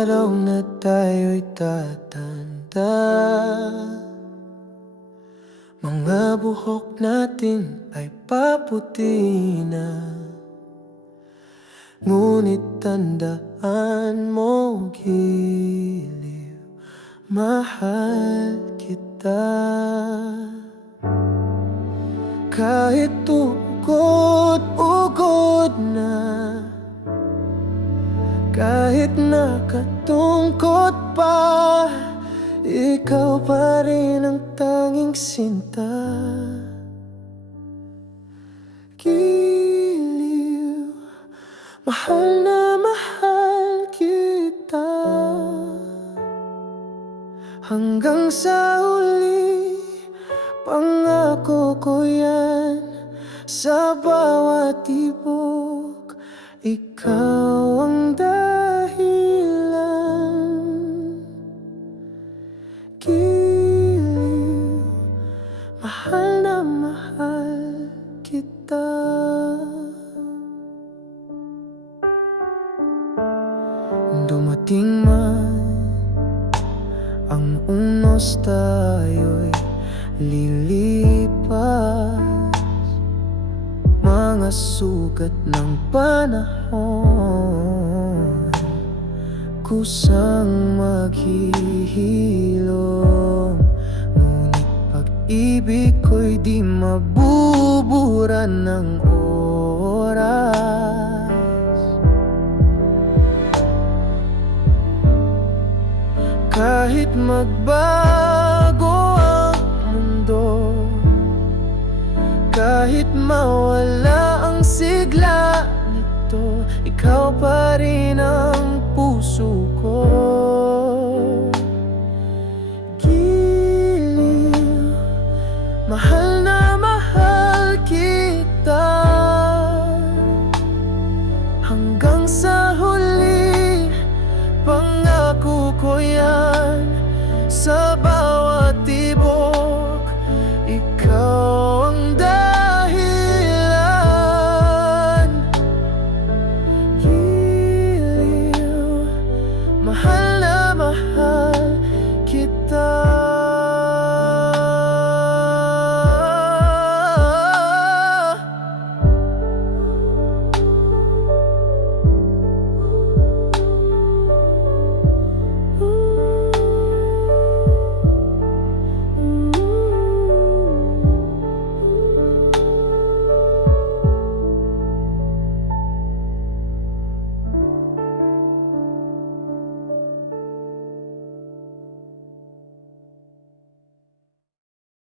araw na tayo'y tatanda, mga buhok natin ay paputi na. Ngunit tandaan mo, giliw, mahal kita. Kahit ugod na, kahit nakatungkot pa, ikaw pa rin ang tanging sinta. Giliw, mahal na mahal kita. Hanggang sa huli, pangako ko yan. Sa bawat tibok, ikaw ang dahilan. Giliw, mahal na mahal kita. Dumating man ang unos, tayo'y lilipas. Mga sugat ng panahon, kusang maghihilom. Ngunit pag-ibig ko'y di mabubura ng oras. Kahit magbago ang mundo, kahit mawala ang sigla nito, ikaw pa rin ang puso ko. Giliw, mahal na mahal kita. Hanggang sa huli, pangako ko yan. Sa bawat tibok, ikaw ang dahilan. Giliw, mahal